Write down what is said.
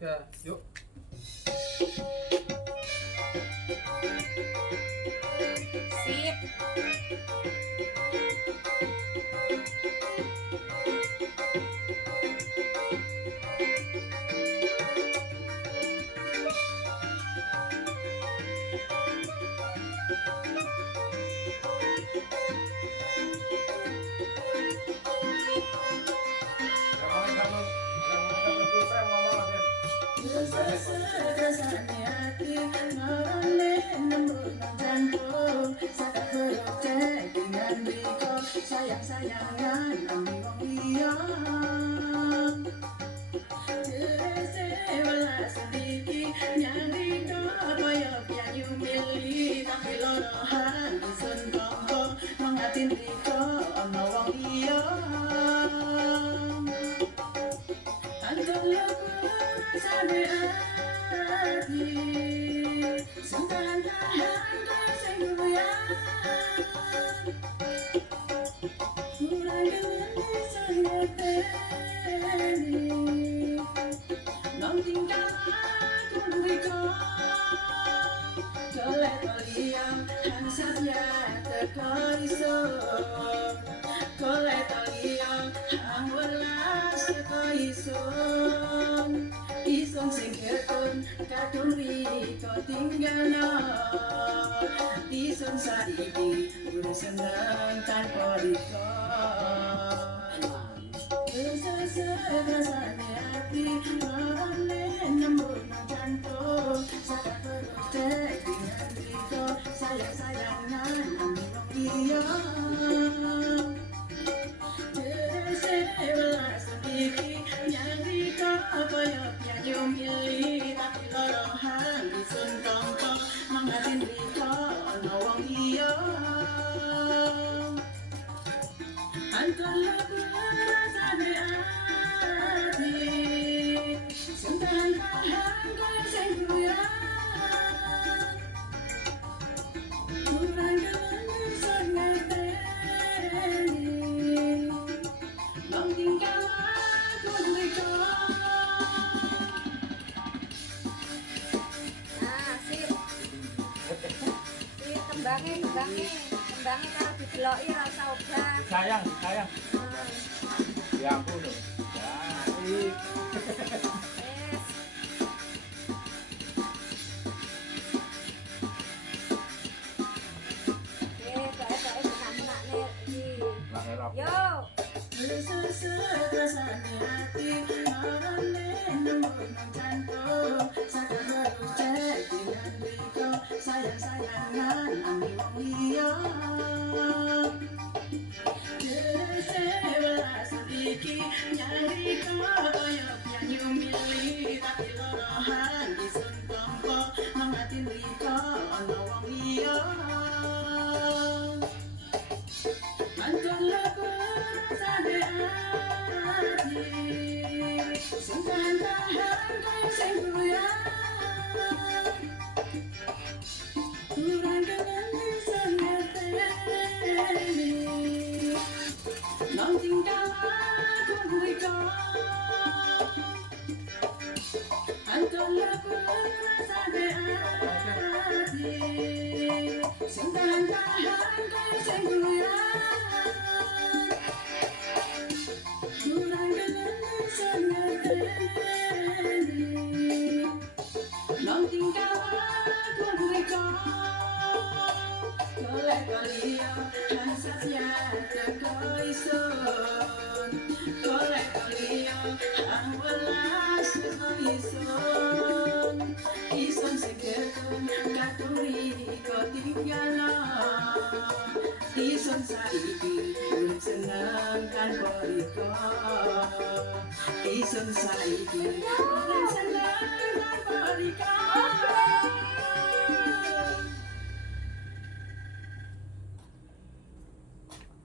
3, yuk. Sip. Sayang-sayangan ambil wong liya Tersewelah sedikit nyari kaya pianyu milih tapi lorohan sun kongko mengatin riko ono wong liya Antar lagu rasane ati Sentahan-tahan kaya sing goyang Kurang geleni sangateni Nong tinggal aku riko Golek toliang hansatnya teko iso Golek toliang hang welas teko ison Ison sing ketun kadung riko tinggalno Ison saiki udah seneng tanpa riko Rasane hati Marane nembur nang jantung Sadar perut dengan riko Sayang-sayangan ambil wong liya Tersewelah sedikit nyari kaya pianyu milih tapi lorohan disun tongko mengatin riko ono wong liya Antar lagu rasane ati Sentahan-tahan kaya sing goyang Kurang geleni sangateni Nong tinggal aku riko Nah, sip. Sip, kembangnya karena dideloki ra usah obah. Sayang. Nah, Ya ampun. Ya, sip. wes. Bae-bae menak-menakne iki. Lah erop. Yo. Rasane hati marane nembur nang jantung Sadar perut dengan riko Sayang-sayangan ambil wong liya Tersewelah sedikit nyari kaya pianyu milih tapi lorohan disun tongko mengatin riko ono wong liya Antar lagu rasane ati Sentahan-tahan kaya sing goyang Kurang geleni sangateni Nong tinggal aku riko Antar lagu rasane ati Sentahan-tahan kaya sing goyang Kurang geleni sangateni Nong tinggal aku riko Golek toliang hansatnya teko ison Golek toliang hang welas teko ison Ison sing ketun kadung riko tinggalno Ison saiki urip seneng tanpa riko Ison saiki urip seneng tanpa riko